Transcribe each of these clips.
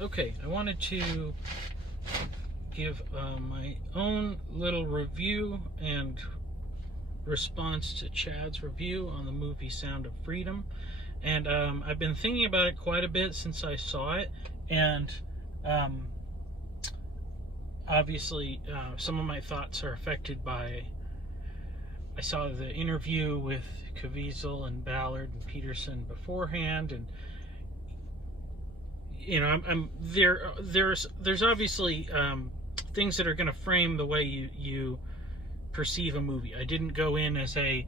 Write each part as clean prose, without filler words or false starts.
Okay, I wanted to give my own little review and response to Chad's review on the movie Sound of Freedom. And I've been thinking about it quite a bit since I saw it. And um, obviously, some of my thoughts are affected by. I saw the interview with Caviezel and Ballard and Peterson beforehand, and I'm there. There's obviously things that are going to frame the way you perceive a movie. I didn't go in as a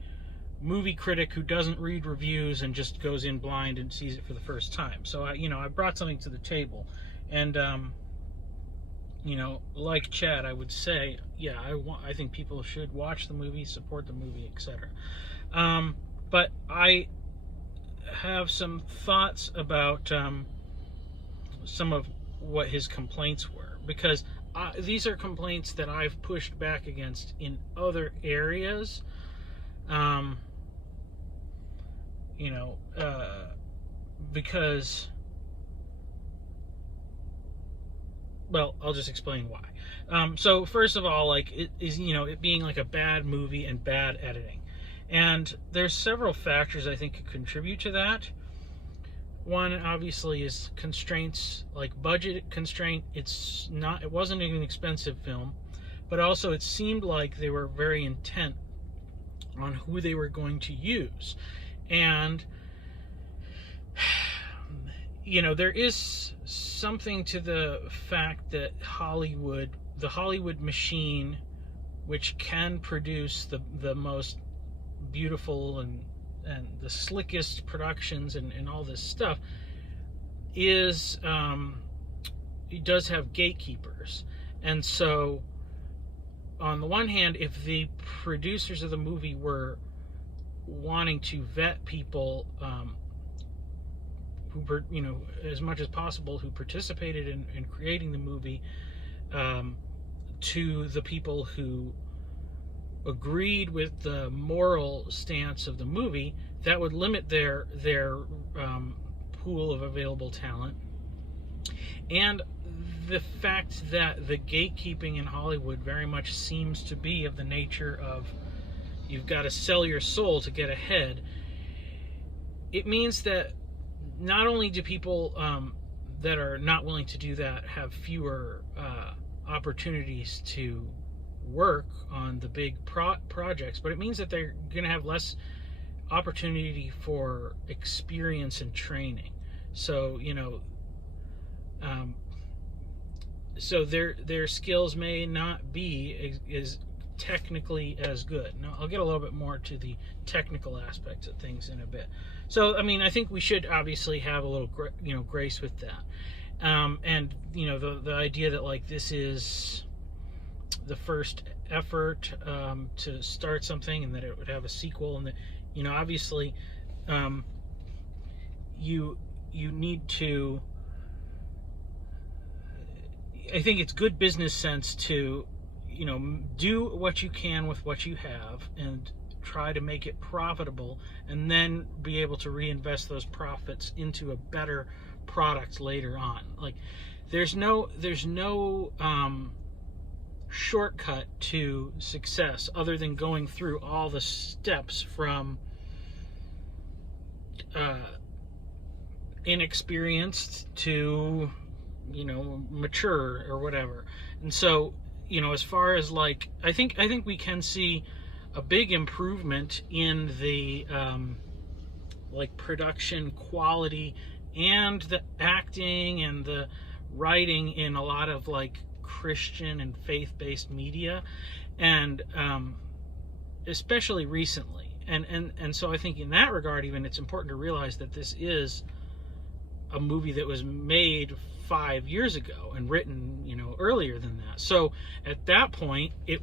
movie critic who doesn't read reviews and just goes in blind and sees it for the first time. So I brought something to the table, and like Chad, I would say, yeah, I think people should watch the movie, support the movie, etc. But I have some thoughts about some of what his complaints were, because these are complaints that I've pushed back against in other areas. Because, well, I'll just explain why. So first of all, like, it is, it being like a bad movie and bad editing, and there's several factors I think could contribute to that. One obviously is constraints, like budget constraint. It wasn't an expensive film, but also it seemed like they were very intent on who they were going to use. And there is something to the fact that the Hollywood machine, which can produce the most beautiful and the slickest productions and all this stuff, it does have gatekeepers. And so on the one hand, if the producers of the movie were wanting to vet people who, as much as possible, who participated in creating the movie, to the people who agreed with the moral stance of the movie, that would limit their pool of available talent. And the fact that the gatekeeping in Hollywood very much seems to be of the nature of, you've got to sell your soul to get ahead. It means that not only do people that are not willing to do that have fewer opportunities to work on the big projects, but it means that they're going to have less opportunity for experience and training. So so their skills may not be as technically as good. Now, I'll get a little bit more to the technical aspects of things in a bit. So, I think we should obviously have a little, grace with that. And, the idea that, like, this is the first effort to start something, and that it would have a sequel, and that, obviously, you need to. I think it's good business sense to, do what you can with what you have and try to make it profitable, and then be able to reinvest those profits into a better product later on. Like, there's no shortcut to success other than going through all the steps from inexperienced to mature or whatever. And so, as far as, like, I think we can see a big improvement in the like production quality and the acting and the writing in a lot of, like, Christian and faith-based media, and especially recently. And so I think in that regard, even, it's important to realize that this is a movie that was made 5 years ago and written, earlier than that. So at that point, it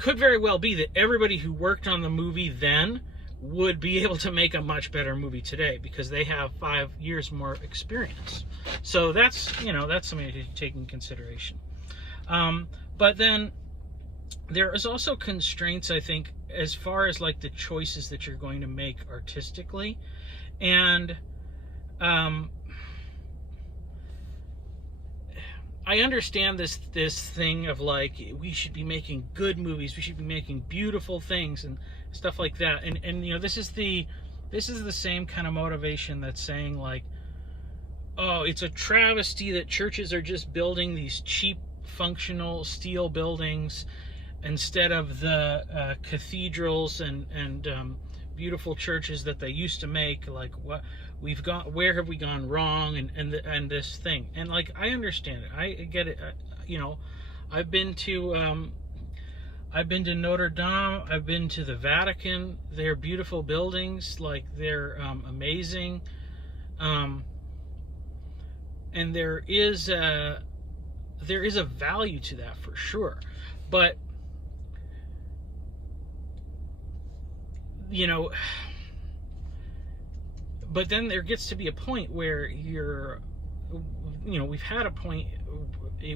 could very well be that everybody who worked on the movie then would be able to make a much better movie today, because they have 5 years more experience. So that's something to take in consideration. But then there is also constraints, I think, as far as, like, the choices that you're going to make artistically. And I understand this thing of like, we should be making good movies, we should be making beautiful things and stuff like that, and you know, this is the same kind of motivation that's saying like, oh, it's a travesty that churches are just building these cheap functional steel buildings instead of the cathedrals and beautiful churches that they used to make. Like, what we've got, where have we gone wrong, and this thing. And like, I understand it, I get it. You know, I've been to Notre Dame, I've been to the Vatican. They're beautiful buildings, like they're amazing, and there is a value to that for sure. But you know, but then there gets to be a point where we've had a point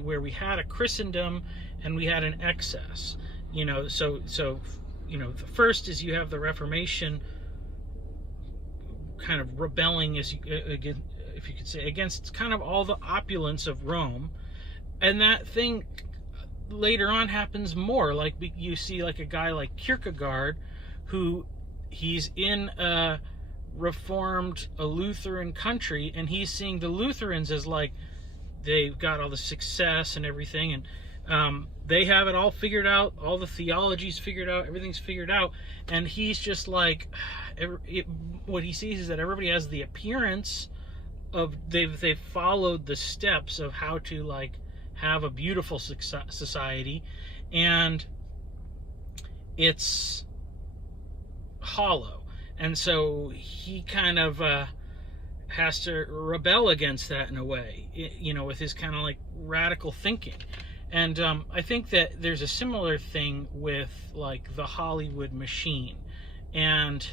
where we had a Christendom and we had an excess. You know, so you know, the first is you have the Reformation kind of rebelling, if you could say, against kind of all the opulence of Rome, and that thing later on happens more. Like, you see like a guy like Kierkegaard, who he's in a Reformed, a Lutheran country, and he's seeing the Lutherans as like, they've got all the success and everything, and they have it all figured out, all the theology's figured out, everything's figured out, and he's just like, what he sees is that everybody has the appearance of they've followed the steps of how to like have a beautiful society, and it's hollow. And so he kind of has to rebel against that in a way, you know, with his kind of like radical thinking. And I think that there's a similar thing with like the Hollywood machine. And,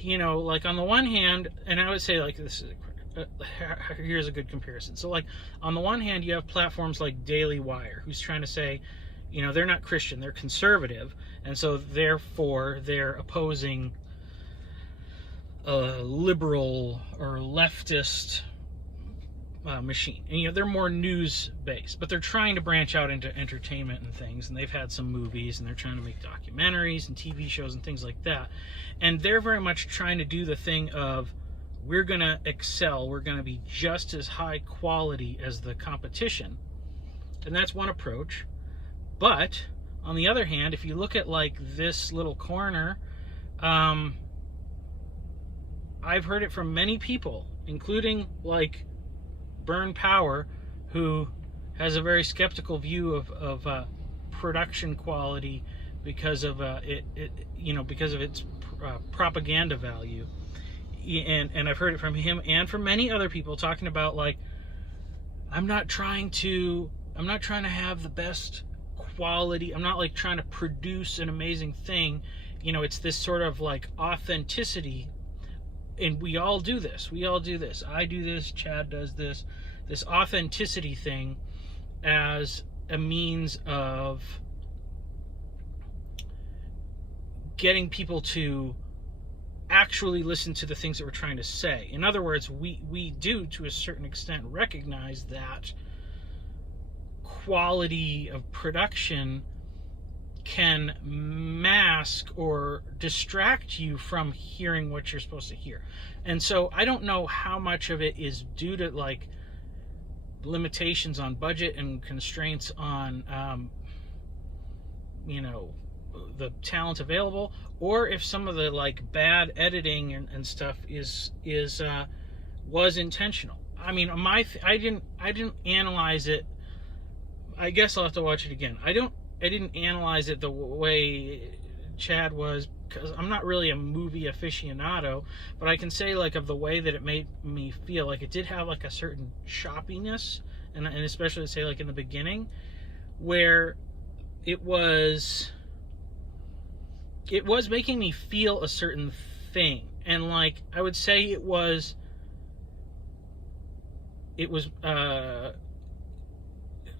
you know, like on the one hand, and I would say like this is here's a good comparison. So like on the one hand, you have platforms like Daily Wire, who's trying to say, you know, they're not Christian, they're conservative, and so therefore they're opposing a liberal or leftist machine. And, you know, they're more news based, but they're trying to branch out into entertainment and things, and they've had some movies, and they're trying to make documentaries and TV shows and things like that. And they're very much trying to do the thing of, we're going to excel, we're going to be just as high quality as the competition. And that's one approach. But on the other hand, if you look at like this little corner, I've heard it from many people, including like Burn Power, who has a very skeptical view of production quality because of because of its propaganda value. And I've heard it from him and from many other people talking about like, I'm not trying to have the best quality. I'm not like trying to produce an amazing thing. You know, it's this sort of like authenticity, and we all do this. I do this, Chad does this authenticity thing as a means of getting people to actually listen to the things that we're trying to say. In other words, we do to a certain extent recognize that quality of production can mask or distract you from hearing what you're supposed to hear. And so I don't know how much of it is due to like limitations on budget and constraints on the talent available, or if some of the like bad editing and stuff was intentional. I mean, I didn't analyze it. I guess I'll have to watch it again. I didn't analyze it the way Chad was, because I'm not really a movie aficionado, but I can say like of the way that it made me feel, like it did have like a certain choppiness, and especially say like in the beginning, where it was making me feel a certain thing. And like I would say it was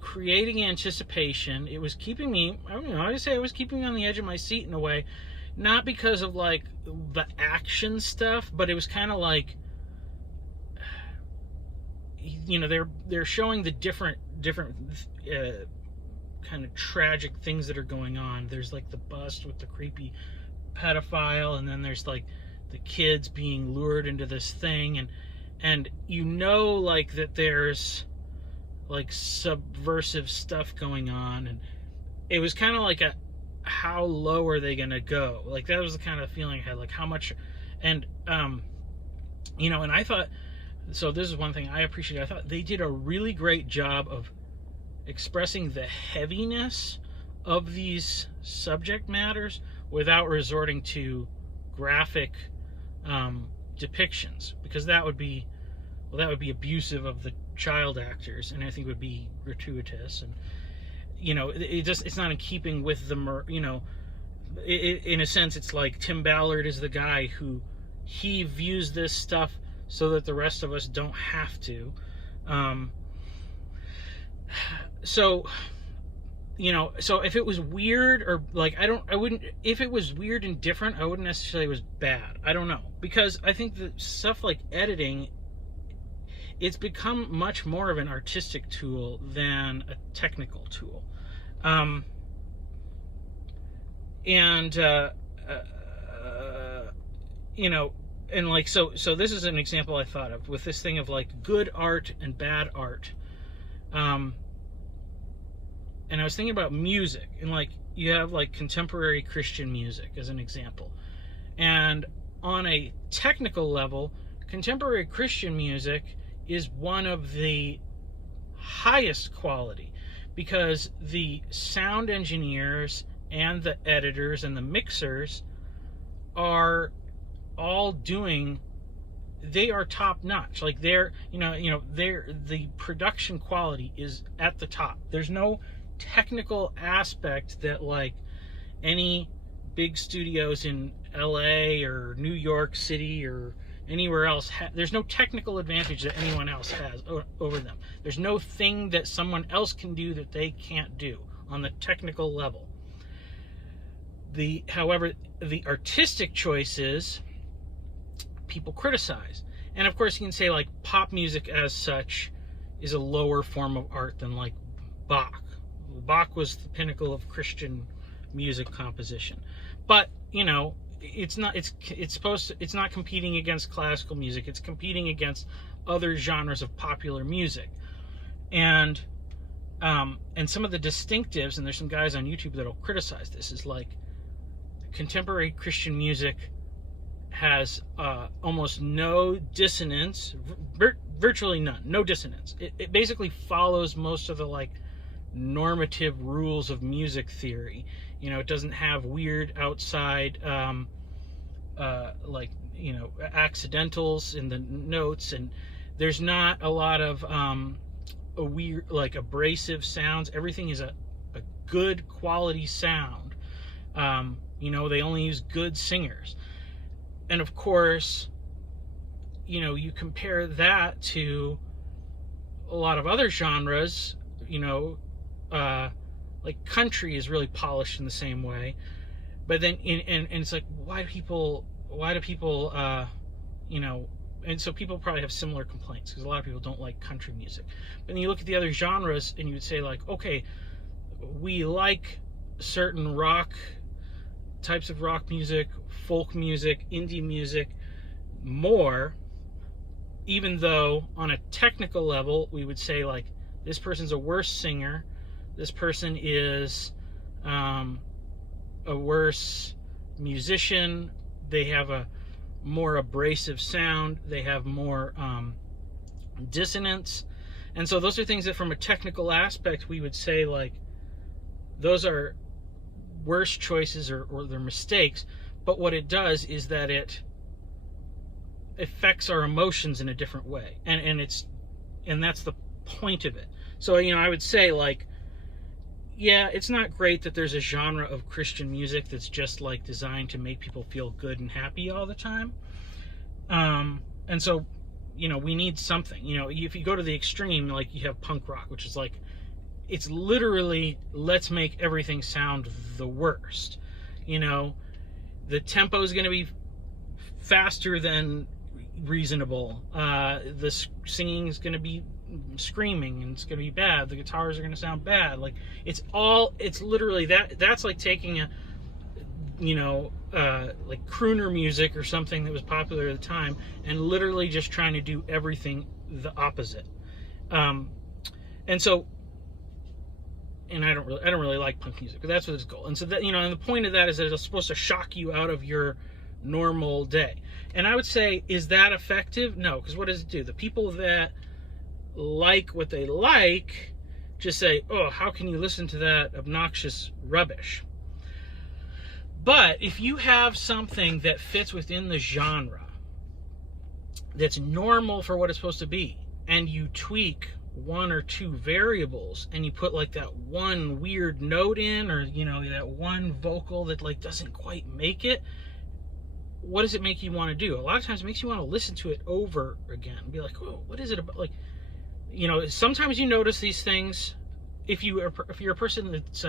creating anticipation. It was keeping me, I would say it was keeping me on the edge of my seat in a way, not because of like the action stuff, but it was kind of like they're showing the different kind of tragic things that are going on. There's like the bust with the creepy pedophile, and then there's like the kids being lured into this thing, and like that there's like subversive stuff going on, and it was kind of like how low are they gonna go? Like that was the kind of feeling I had, like how much. And and I thought, so this is one thing I appreciate. I thought they did a really great job of expressing the heaviness of these subject matters without resorting to graphic depictions, because that would be abusive of the child actors, and I think would be gratuitous, and it's not in keeping with the in a sense. It's like Tim Ballard is the guy who he views this stuff so that the rest of us don't have to. So if it was weird, or like if it was weird and different, I wouldn't necessarily say it was bad. I don't know, because I think that stuff like editing, it's become much more of an artistic tool than a technical tool. And like, so this is an example I thought of with this thing of like good art and bad art. And I was thinking about music, and like you have like contemporary Christian music as an example. And on a technical level, contemporary Christian music is one of the highest quality, because the sound engineers and the editors and the mixers are all they are top notch. Like the production quality is at the top. There's no technical aspect that like any big studios in LA or New York City or anywhere else there's no technical advantage that anyone else has over them. There's no thing that someone else can do that they can't do on the technical level. However, the artistic choices people criticize. And of course you can say like pop music as such is a lower form of art than like Bach. Bach was the pinnacle of Christian music composition. But, it's not competing against classical music. It's competing against other genres of popular music. And some of the distinctives, and there's some guys on YouTube that'll criticize this, is like contemporary Christian music has almost no dissonance, virtually none, no dissonance. It basically follows most of the like normative rules of music theory. It doesn't have weird outside accidentals in the notes, and there's not a lot of a weird like abrasive sounds. Everything is a good quality sound. They only use good singers. And of course, you compare that to a lot of other genres, like country is really polished in the same way. But then, and it's like, why do people, and so people probably have similar complaints, because a lot of people don't like country music. But then you look at the other genres, and you would say like, okay, we like certain types of rock music, folk music, indie music more, even though on a technical level we would say like this person's a worse singer, this person is a worse musician, they have a more abrasive sound, they have more dissonance. And so those are things that from a technical aspect we would say like those are worse choices or they're mistakes. But what it does is that it affects our emotions in a different way, and that's the point of it. So I would say like, yeah, it's not great that there's a genre of Christian music that's just like designed to make people feel good and happy all the time. And so we need something. If you go to the extreme, like you have punk rock, which is like, it's literally, let's make everything sound the worst. The tempo is going to be faster than reasonable. The singing is going to be screaming, and it's going to be bad. The guitars are going to sound bad. Like, it's literally that's like taking a, like crooner music or something that was popular at the time, and literally just trying to do everything the opposite. And so, and I don't really like punk music, but that's what its goal. And so that, and the point of that is that it's supposed to shock you out of your normal day. And I would say, is that effective? No, because what does it do? The people that like what they like just say, oh, how can you listen to that obnoxious rubbish? But if you have something that fits within the genre, that's normal for what it's supposed to be, and you tweak one or two variables, and you put like that one weird note in, or that one vocal that like doesn't quite make it, what does it make you want to do? A lot of times it makes you want to listen to it over again and be like, oh, what is it about? Like, sometimes you notice these things if you're a person that's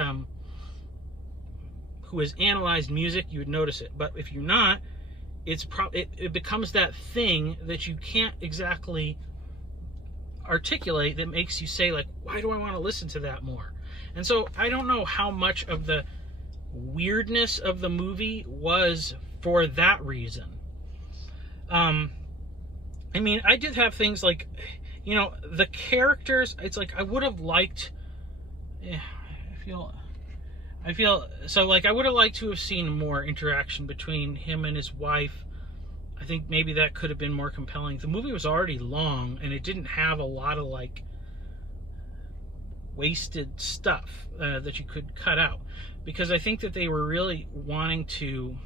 who has analyzed music, you would notice it. But if you're not, it becomes that thing that you can't exactly articulate, that makes you say, like, why do I want to listen to that more? And so I don't know how much of the weirdness of the movie was for that reason. I mean, I did have things like, the characters, it's like I would have liked, I feel so, like, I would have liked to have seen more interaction between him and his wife. I think maybe that could have been more compelling. The movie was already long, and it didn't have a lot of like wasted stuff that you could cut out, because I think that they were really wanting to,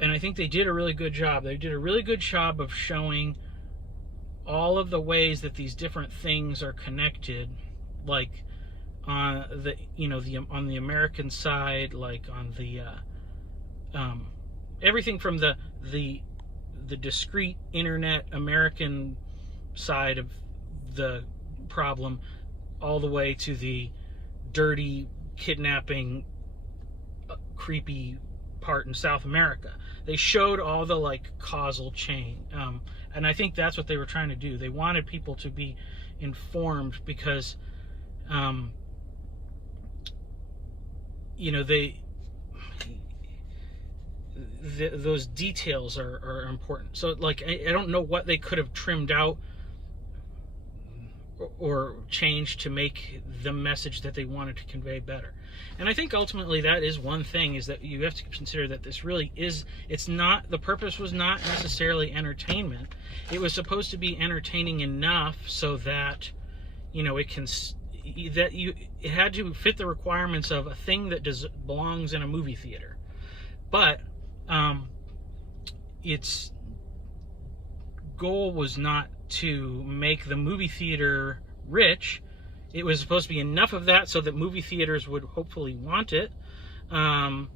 and I think they did a really good job. They did a really good job of showing all of the ways that these different things are connected, like on on the American side, like on the everything from the discrete internet American side of the problem, all the way to the dirty kidnapping, creepy part in South America. They showed all the like causal chain, and I think that's what they were trying to do. They wanted people to be informed, because those details are important. So like I don't know what they could have trimmed out or changed to make the message that they wanted to convey better. And I think ultimately that is one thing, is that you have to consider that this really is, it's not, the purpose was not necessarily entertainment. It was supposed to be entertaining enough so that it had to fit the requirements of a thing that belongs in a movie theater. But its goal was not to make the movie theater rich. It was supposed to be enough of that so that movie theaters would hopefully want it. But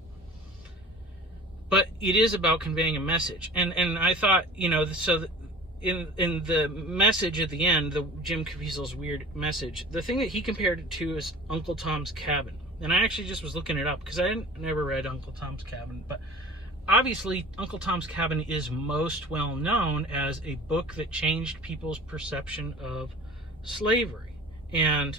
it is about conveying a message. And I thought, so in the message at the end, the Jim Caviezel's weird message, the thing that he compared it to is Uncle Tom's Cabin. And I actually just was looking it up, because I never read Uncle Tom's Cabin. But obviously, Uncle Tom's Cabin is most well known as a book that changed people's perception of slavery. And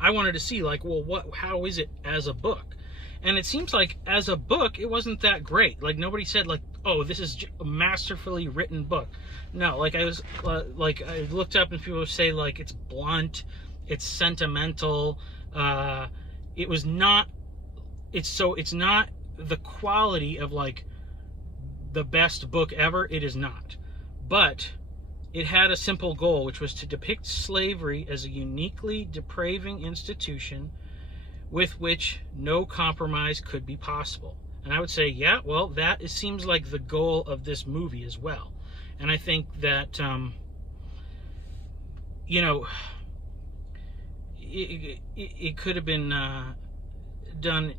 I wanted to see, like, well, how is it as a book? And it seems like as a book, it wasn't that great. Like, nobody said, like, oh, this is a masterfully written book. No, like, I was, I looked up and people say, like, it's blunt, it's sentimental. It was not, it's not the quality of, like, the best book ever. It is not. But it had a simple goal, which was to depict slavery as a uniquely depraving institution with which no compromise could be possible. And I would say, yeah, well, that seems like the goal of this movie as well. And I think that, it could have been done.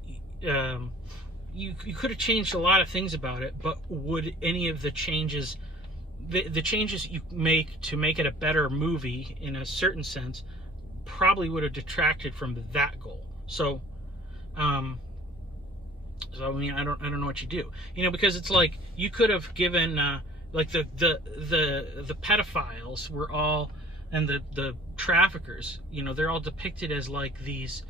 You could have changed a lot of things about it, but would any of the changes, the changes you make to make it a better movie in a certain sense, probably would have detracted from that goal. So I mean, I don't know what you do, because it's like you could have given like the pedophiles were all and the traffickers, they're all depicted as like these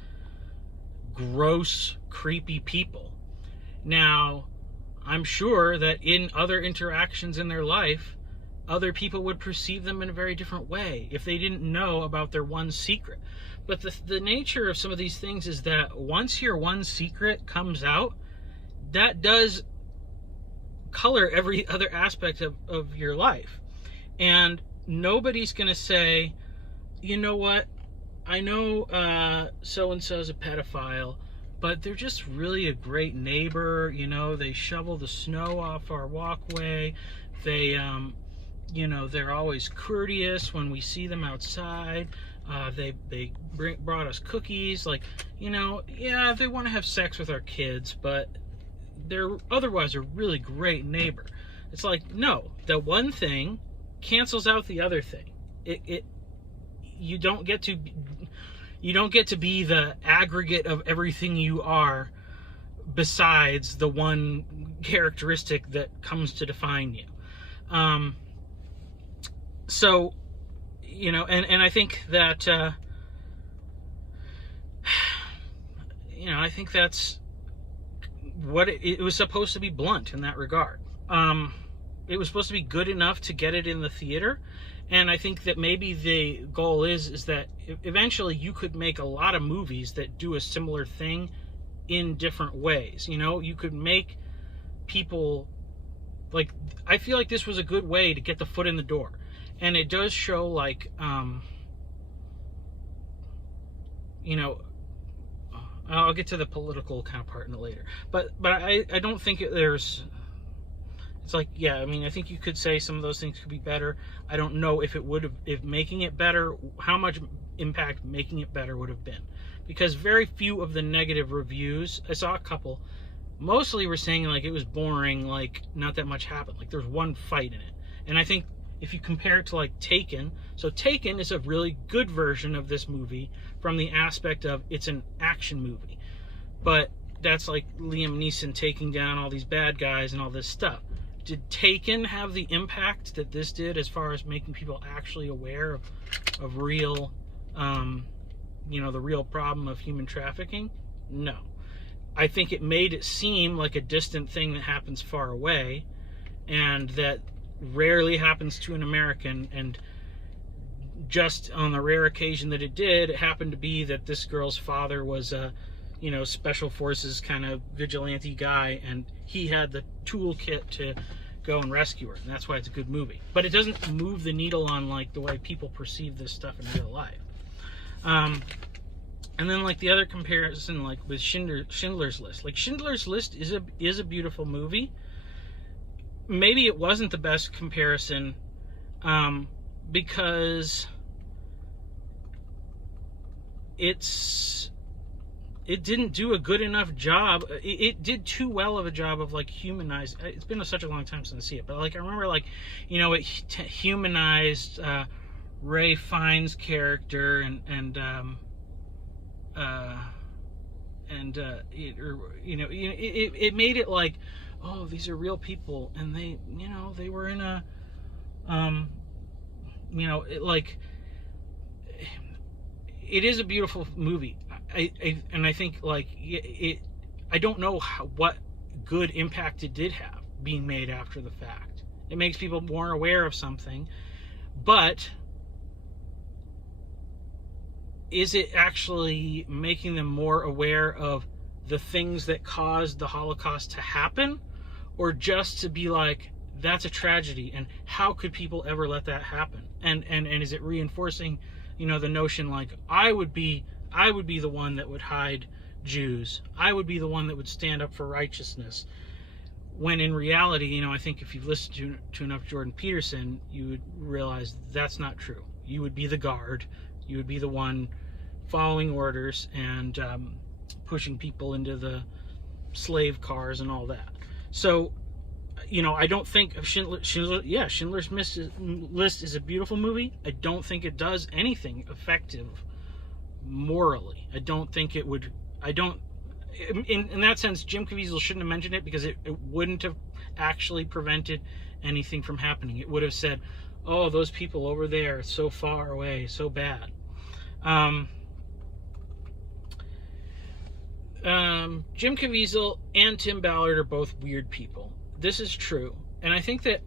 gross, creepy people. Now, I'm sure that in other interactions in their life, other people would perceive them in a very different way if they didn't know about their one secret. But the nature of some of these things is that once your one secret comes out, that does color every other aspect of your life. And nobody's going to say, you know what, I know so-and-so is a pedophile, but they're just really a great neighbor. They shovel the snow off our walkway. They, they're always courteous when we see them outside. They brought us cookies. Like, yeah, they want to have sex with our kids, but they're otherwise a really great neighbor. It's like, no, the one thing cancels out the other thing. You don't get to be the aggregate of everything you are besides the one characteristic that comes to define you. So, and I think that, I think that's what it was supposed to be, blunt in that regard. It was supposed to be good enough to get it in the theater. And I think that maybe the goal is that eventually you could make a lot of movies that do a similar thing in different ways. You could make people, like, I feel like this was a good way to get the foot in the door. And it does show, like, I'll get to the political kind of part in it later. But I don't think there's... It's like, yeah, I think you could say some of those things could be better. I don't know if making it better, how much impact making it better would have been. Because very few of the negative reviews, I saw a couple, mostly were saying, like, it was boring, like, not that much happened. Like, there's one fight in it. And I think if you compare it to, like, Taken, so Taken is a really good version of this movie from the aspect of it's an action movie. But that's like Liam Neeson taking down all these bad guys and all this stuff. Did Taken have the impact that this did as far as making people actually aware of real, the real problem of human trafficking? No. I think it made it seem like a distant thing that happens far away and that rarely happens to an American. And just on the rare occasion that it did, it happened to be that this girl's father was a, special forces kind of vigilante guy, and he had the toolkit to go and rescue her, and that's why it's a good movie. But it doesn't move the needle on, like, the way people perceive this stuff in real life. And then, like, the other comparison, like, with Schindler's List. Like, Schindler's List is a beautiful movie. Maybe it wasn't the best comparison, because it didn't do a good enough job. It did too well of a job of, like, humanized. It's been such a long time since I see it, but, like, I remember, like, it humanized Ray Fiennes' character, it made it like, oh, these are real people, and they were in a, it is a beautiful movie. I think, like, I don't know what good impact it did have being made after the fact. It makes people more aware of something, but is it actually making them more aware of the things that caused the Holocaust to happen, or just to be like, that's a tragedy, and how could people ever let that happen? And is it reinforcing, the notion, like, I would be the one that would hide Jews. I would be the one that would stand up for righteousness. When in reality, I think if you've listened to enough Jordan Peterson, you would realize that's not true. You would be the guard. You would be the one following orders and pushing people into the slave cars and all that. So, I don't think of Schindler's List is a beautiful movie. I don't think it does anything effective morally. I don't think it would. In that sense, Jim Caviezel shouldn't have mentioned it, because it wouldn't have actually prevented anything from happening. It would have said, oh, those people over there, so far away, so bad. Jim Caviezel and Tim Ballard are both weird people. This is true. And I think that,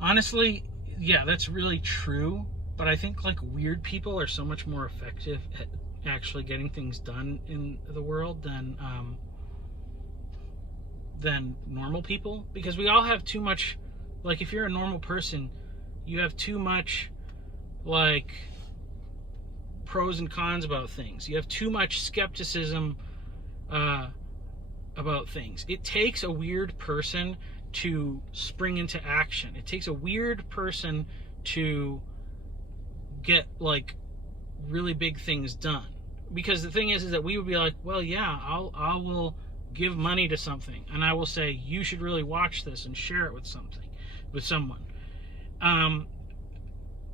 honestly, yeah, that's really true. But I think, like, weird people are so much more effective at actually getting things done in the world than normal people. Because we all have too much, like, if you're a normal person, you have too much, like, pros and cons about things. You have too much skepticism about things. It takes a weird person to spring into action. It takes a weird person to get, like, really big things done. Because the thing is that we would be like, well, yeah, I will give money to something, and I will say, you should really watch this and share it with someone.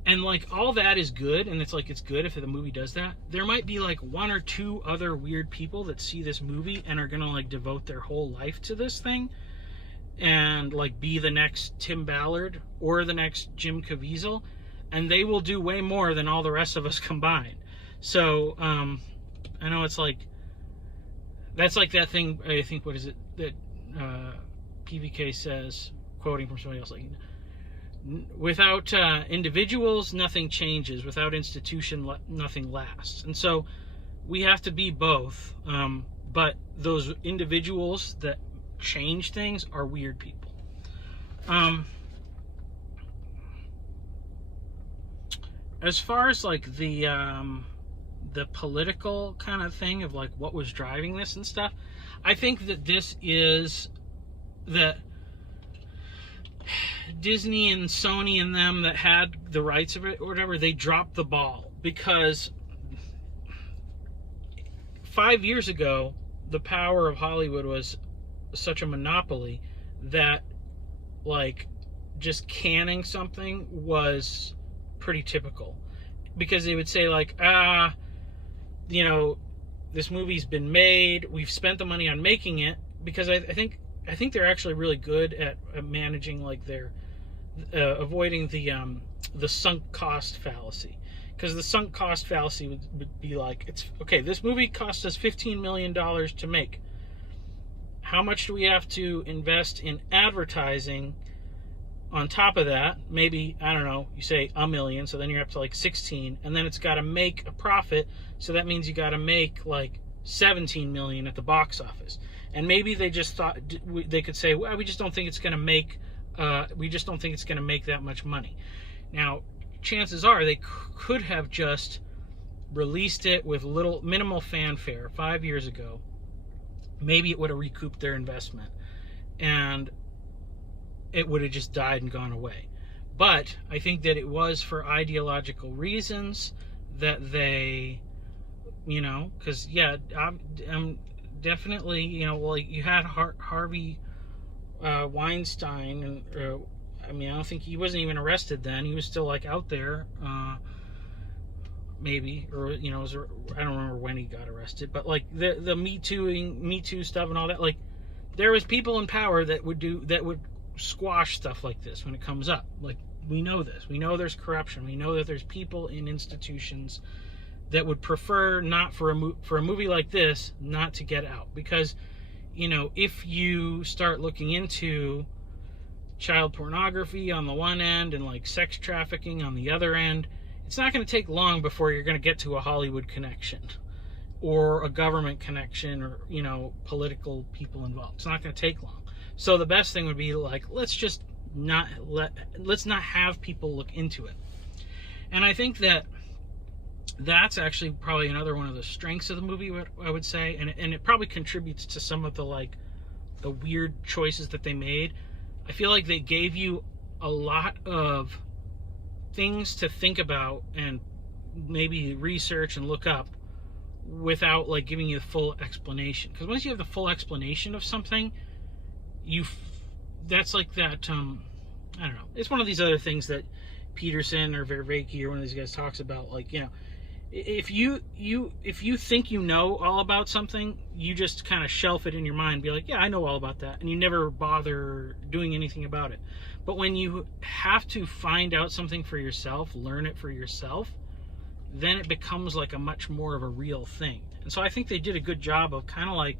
And, like, all that is good, and it's like, it's good if the movie does that. There might be, like, one or two other weird people that see this movie and are gonna, like, devote their whole life to this thing and, like, be the next Tim Ballard or the next Jim Caviezel, and they will do way more than all the rest of us combined. So, I know it's like, that's like that thing, I think, what is it, that PVK says, quoting from somebody else, like, without individuals, nothing changes. Without institution, nothing lasts. And so we have to be both. But those individuals that change things are weird people. As far as, like, the political kind of thing of, like, what was driving this and stuff, I think that this is that Disney and Sony and them that had the rights of it or whatever, they dropped the ball. Because 5 years ago, the power of Hollywood was such a monopoly that, like, just canning something was pretty typical. Because they would say, like, you know, this movie's been made, we've spent the money on making it. Because I think they're actually really good at managing, like, their avoiding the sunk cost fallacy. Because the sunk cost fallacy would be like, it's okay, this movie cost us $15 million to make. How much do we have to invest in advertising on top of that? Maybe, I don't know, you say $1 million, so then you're up to, like, 16, and then it's got to make a profit, so that means you got to make, like, 17 million at the box office. And maybe they just thought, they could say, well, we just don't think it's going to make that much money. Now, chances are they could have just released it with minimal fanfare 5 years ago. Maybe it would have recouped their investment, and it would have just died and gone away. But I think that it was for ideological reasons that they, you know, because, yeah, I'm definitely, you know, like, you had Harvey Weinstein, and I mean, I don't think he wasn't even arrested then. He was still, like, out there, maybe, or, you know, I don't remember when he got arrested, but, like, the Me Too stuff and all that, like, there was people in power that would squash stuff like this when it comes up. Like, we know this. We know there's corruption. We know that there's people in institutions that would prefer not for a movie like this not to get out. Because, you know, if you start looking into child pornography on the one end and, like, sex trafficking on the other end, it's not going to take long before you're going to get to a Hollywood connection or a government connection or, you know, political people involved. It's not going to take long. So the best thing would be, like, let's not have people look into it. And I think that that's actually probably another one of the strengths of the movie, I would say, and it probably contributes to some of the, like, the weird choices that they made. I feel like they gave you a lot of things to think about and maybe research and look up without, like, giving you the full explanation. Because once you have the full explanation of something, that's like that, I don't know, it's one of these other things that Peterson or Vervaeke or one of these guys talks about, like, you know, if you think you know all about something, you just kind of shelf it in your mind and be like, yeah, I know all about that, and you never bother doing anything about it. But when you have to find out something for yourself, learn it for yourself, then it becomes like a much more of a real thing. And so I think they did a good job of kind of like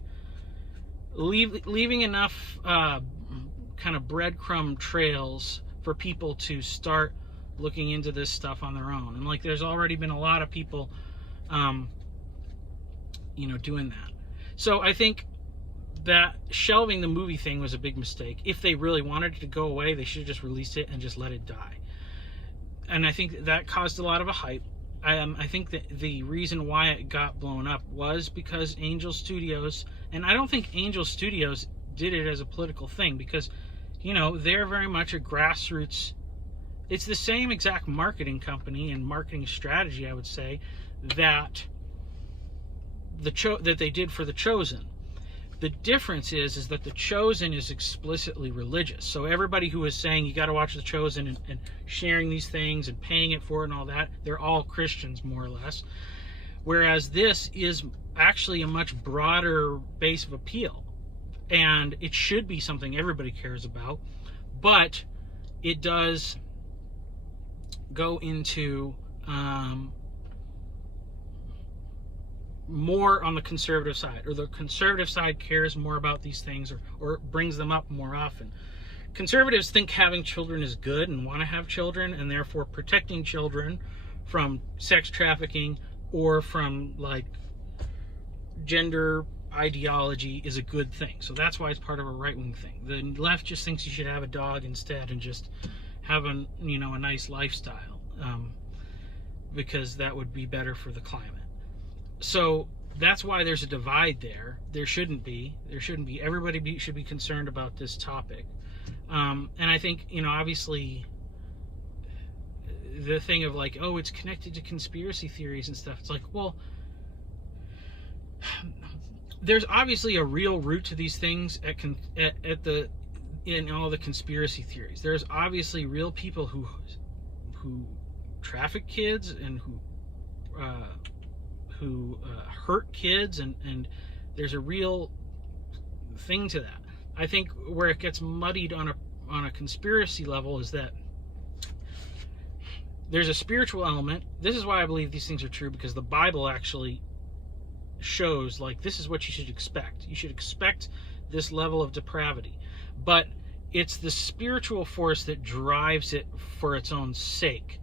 leaving enough kind of breadcrumb trails for people to start looking into this stuff on their own. And like there's already been a lot of people doing that. So I think that shelving the movie thing was a big mistake. If they really wanted it to go away, they should have just released it and just let it die. And I think that caused a lot of a hype. I think that the reason why it got blown up was because Angel Studios, and I don't think Angel Studios did it as a political thing, because they're very much a grassroots. It's the same exact marketing company and marketing strategy, I would say, that that they did for The Chosen. The difference is that The Chosen is explicitly religious. So everybody who is saying you got to watch The Chosen and sharing these things and paying it for it and all that, they're all Christians, more or less. Whereas this is actually a much broader base of appeal. And it should be something everybody cares about. But it does go into more on the conservative side, or the conservative side cares more about these things, or brings them up more often. Conservatives think having children is good and want to have children, and therefore protecting children from sex trafficking or from like gender ideology is a good thing. So that's why it's part of a right-wing thing. The left just thinks you should have a dog instead and just have a nice lifestyle, because that would be better for the climate. So that's why there's a divide there. There shouldn't be. Everybody should be concerned about this topic. And I think, obviously, the thing of like, oh, it's connected to conspiracy theories and stuff. It's like, well, there's obviously a real root to these things in all the conspiracy theories. There's obviously real people who traffic kids and who hurt kids, and there's a real thing to that. I think where it gets muddied on a conspiracy level is that there's a spiritual element. This is why I believe these things are true, because the Bible actually shows like this is what you should expect. You should expect this level of depravity, but it's the spiritual force that drives it for its own sake.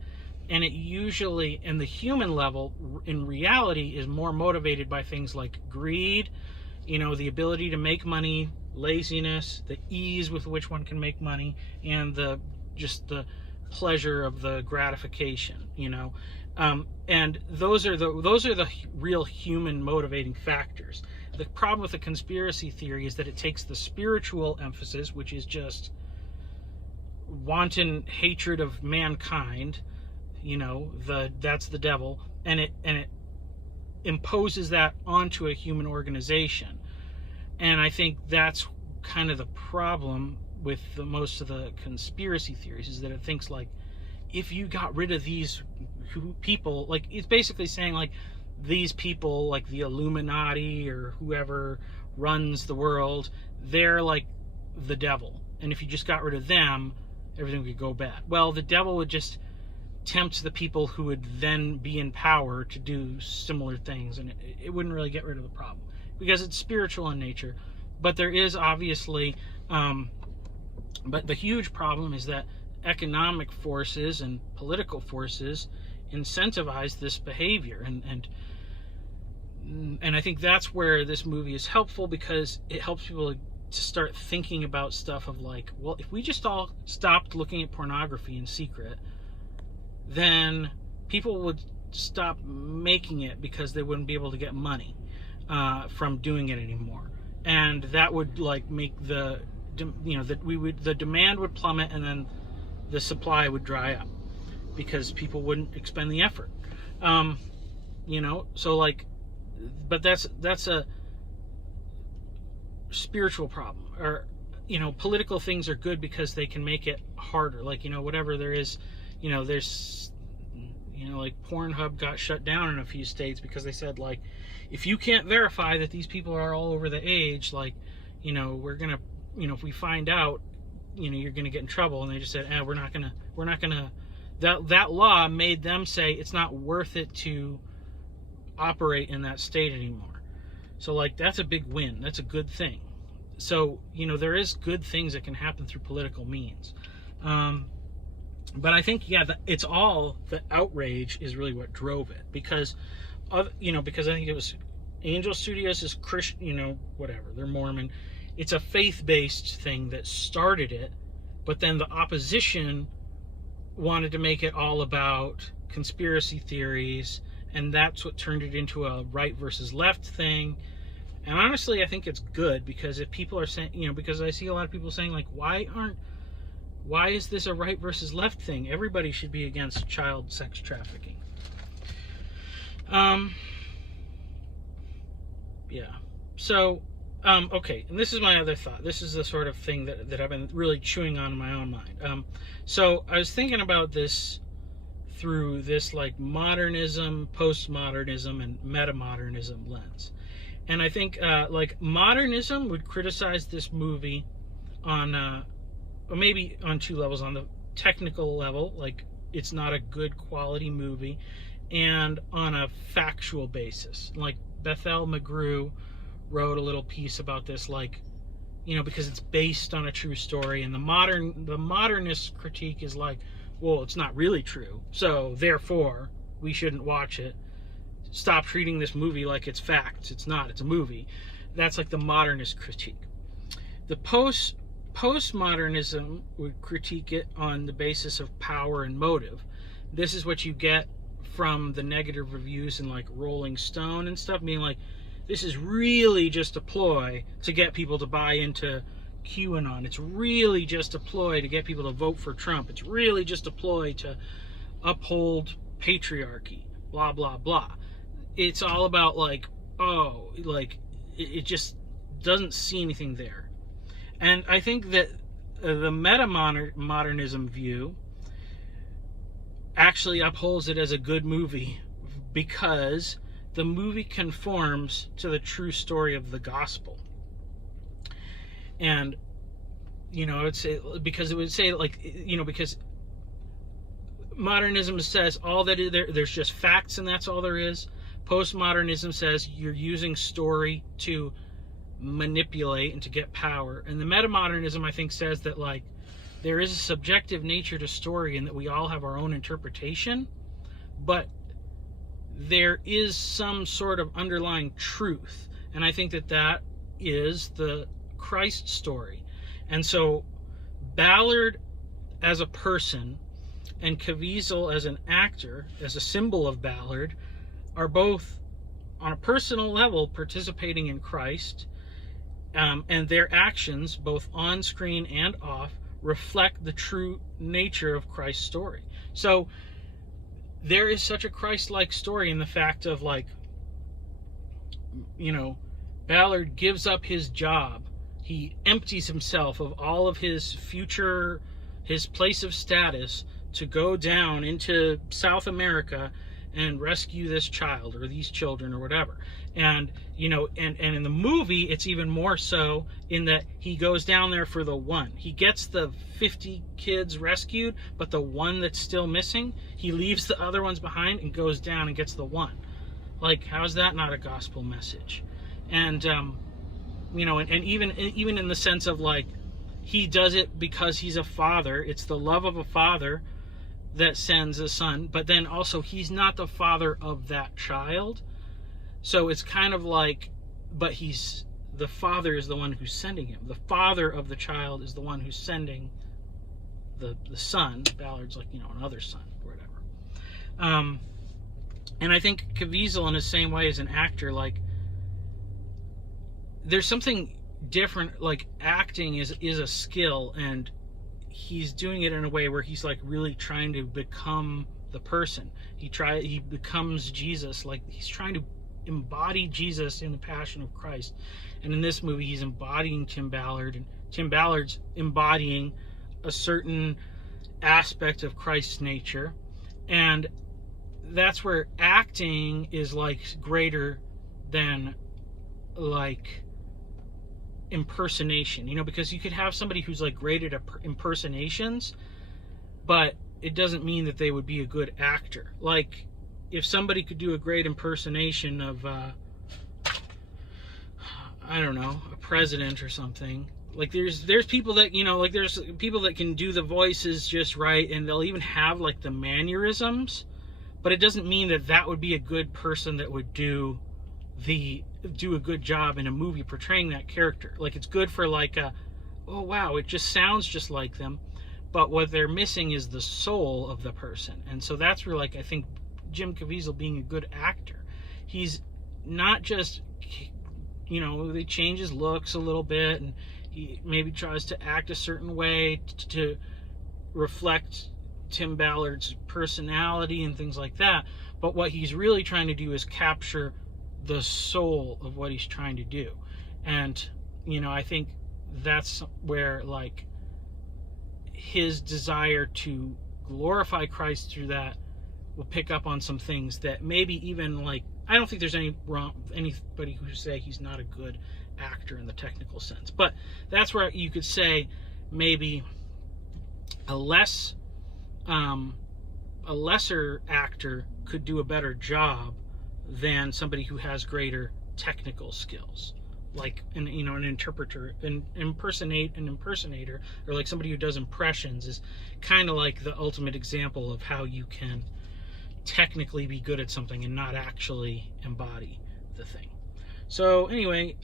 And it usually, in the human level, in reality, is more motivated by things like greed, the ability to make money, laziness, the ease with which one can make money, and the pleasure of the gratification. And those are the real human motivating factors. The problem with the conspiracy theory is that it takes the spiritual emphasis, which is just wanton hatred of mankind. That's the devil, and it imposes that onto a human organization. And I think that's kind of the problem with most of the conspiracy theories, is that it thinks like, if you got rid of these people, like it's basically saying like these people, like the Illuminati or whoever runs the world, they're like the devil, and if you just got rid of them, everything would go bad. Well, the devil would just tempt the people who would then be in power to do similar things, and it wouldn't really get rid of the problem, because it's spiritual in nature. But there is obviously but the huge problem is that economic forces and political forces incentivize this behavior, and I think that's where this movie is helpful, because it helps people to start thinking about stuff of like, well, if we just all stopped looking at pornography in secret, then people would stop making it, because they wouldn't be able to get money from doing it anymore, and that would like make the demand would plummet, and then the supply would dry up, because people wouldn't expend the effort. So like, but that's a spiritual problem. Or political things are good because they can make it harder, like whatever there is. There's You know, like Pornhub got shut down in a few states because they said, like, if you can't verify that these people are all over the age, like, you know, we're gonna, you know, if we find out, you know, you're gonna get in trouble. And they just said, we're not gonna. That law made them say it's not worth it to operate in that state anymore. So, like, that's a big win. That's a good thing. So, you know, there is good things that can happen through political means. But I think, it's all the outrage is really what drove it, because I think it was Angel Studios is Christian, you know, whatever, they're Mormon. It's a faith-based thing that started it, but then the opposition wanted to make it all about conspiracy theories, and that's what turned it into a right versus left thing. And honestly, I think it's good, because if people are saying, you know, because I see a lot of people saying, like, why is this a right versus left thing? Everybody should be against child sex trafficking. So, okay, and this is my other thought. This is the sort of thing that I've been really chewing on in my own mind. So I was thinking about this through this, like, modernism, postmodernism, and metamodernism lens. And I think, like, modernism would criticize this movie on, or maybe on two levels. On the technical level, like, it's not a good quality movie, and on a factual basis. Like, Bethel McGrew wrote a little piece about this, like, you know, because it's based on a true story, and the modernist critique is like, well, it's not really true, so therefore we shouldn't watch it. Stop treating this movie like it's facts. It's not. It's a movie. That's like the modernist critique. The postmodernism would critique it on the basis of power and motive. This is what you get from the negative reviews in, like, Rolling Stone and stuff, being like, this is really just a ploy to get people to buy into QAnon. It's really just a ploy to get people to vote for Trump. It's really just a ploy to uphold patriarchy, blah, blah, blah. It's all about, like, it just doesn't see anything there. And I think that the meta-modernism view actually upholds it as a good movie, because the movie conforms to the true story of the gospel. And, you know, I would say, because it would say, like, you know, because modernism says all that there's just facts and that's all there is. Postmodernism says you're using story to manipulate and to get power. And the metamodernism, I think, says that, like, there is a subjective nature to story and that we all have our own interpretation, but there is some sort of underlying truth. And I think that is the Christ story. And so Ballard as a person and Caviezel as an actor, as a symbol of Ballard, are both on a personal level participating in Christ, and their actions, both on screen and off, reflect the true nature of Christ's story. So there is such a Christ-like story in the fact of, like, you know, Ballard gives up his job. He empties himself of all of his future, his place of status, to go down into South America and rescue this child or these children or whatever. And, you know, and in the movie, it's even more so in that he goes down there for the one. He gets the 50 kids rescued, but the one that's still missing, he leaves the other ones behind and goes down and gets the one. Like, how's that not a gospel message? And, you know, and even in the sense of, like, he does it because he's a father. It's the love of a father that sends a son, but then also he's not the father of that child. So it's kind of like, but the father is the one who's sending him. The father of the child is the one who's sending the son. Ballard's like, you know, another son or whatever. And I think Caviezel, in the same way as an actor, like, there's something different. Like, acting is a skill, and he's doing it in a way where he's, like, really trying to become the person. He becomes Jesus. Like, he's trying to embody Jesus in the Passion of Christ. And in this movie, he's embodying Tim Ballard, and Tim Ballard's embodying a certain aspect of Christ's nature. And that's where acting is like greater than like impersonation, because you could have somebody who's like great at impersonations, but it doesn't mean that they would be a good actor. Like if somebody could do a great impersonation of I don't know, a president or something, like there's people that, like there's people that can do the voices just right, and they'll even have like the mannerisms, but it doesn't mean that that would be a good person that would do a good job in a movie portraying that character. Like it's good for like oh wow, it just sounds just like them, but what they're missing is the soul of the person. And so that's where like I think Jim Caviezel being a good actor, he's not just, they change his looks a little bit, and he maybe tries to act a certain way to reflect Tim Ballard's personality and things like that, but what he's really trying to do is capture the soul of what he's trying to do. And I think that's where like his desire to glorify Christ through that will pick up on some things that maybe even like, I don't think there's anybody who would say he's not a good actor in the technical sense, but that's where you could say maybe a lesser actor could do a better job than somebody who has greater technical skills, like an impersonator, or like somebody who does impressions is kind of like the ultimate example of how you can technically be good at something and not actually embody the thing. So anyway,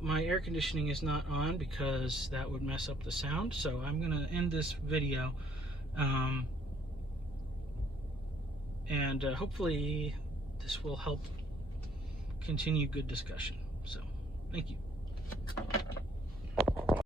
my air conditioning is not on because that would mess up the sound, so I'm gonna end this video, and hopefully this will help continue good discussion. So thank you.